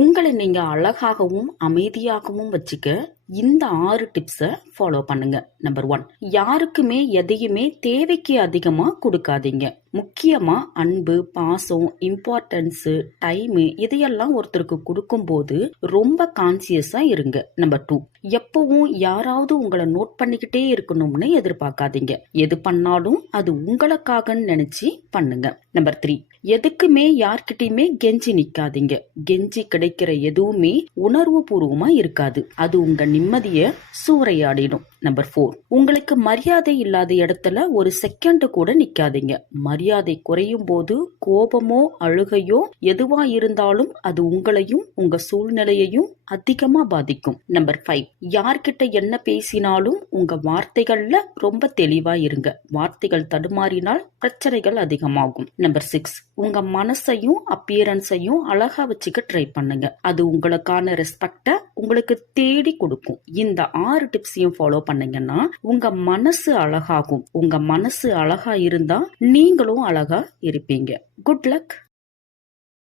உங்களை நீங்க அழகாகவும் அமைதியாகவும் வச்சுக்க இந்த 6 டிப்ஸை ஃபாலோ பண்ணுங்க. நம்பர் 1, யாருக்குமே எதையுமே தேவைக்கு அதிகமா கொடுக்காதீங்க. முக்கியமா அன்பு, பாசம், இம்பார்ட்டன்ஸ், டைம் இதையெல்லாம் ஒருத்தருக்கு கொடுக்கும்போது ரொம்ப கான்சியஸா இருங்க. நம்பர் 2, எப்பவும் யாராவது உங்களை நோட் பண்ணிக்கிட்டே இருக்கணும்னு எதிர்பார்க்காதீங்க. எது பண்ணாலும் அது உங்களுக்காகன்னு நினைச்சு பண்ணுங்க. நம்பர் 3, எதுக்குமே யார்கிட்டயுமே கெஞ்சி நிக்காதீங்க. கெஞ்சி கிடைக்கிற எதுவுமே உணர்வு பூர்வமா இருக்காது. அது உங்க நிம்மதிய சூறையாடிடும். நம்பர் 4, உங்களுக்கு மரியாதை இல்லாத இடத்துல ஒரு செகண்ட் கூட நிக்காதீங்க. மரியாதை குறையும் போது கோபமோ அழுகையோ எதுவா இருந்தாலும் அது உங்களையும் உங்க சூழ்நிலையையும் அதிகமா பாதிக்கும். நம்பர் 5, யார்கிட்ட என்ன பேசினாலும் உங்க வார்த்தைகள்ல ரொம்ப தெளிவா இருங்க. வார்த்தைகள் தடுமாறினால் பிரச்சனைகள் அதிகமாகும். நம்பர் 6, உங்க மனசையும் அப்பியரன்ஸையும் அழகா வச்சுக்க ட்ரை பண்ணுங்க. அது உங்களுக்கான ரெஸ்பெக்ட உங்களுக்கு தேடி கொடுக்கும். இந்த 6 டிப்ஸையும் ஃபாலோ பண்ணீங்கன்னா உங்க மனசு அழகாகும். உங்க மனசு அழகா இருந்தா நீங்களும் அழகா இருப்பீங்க. Good luck.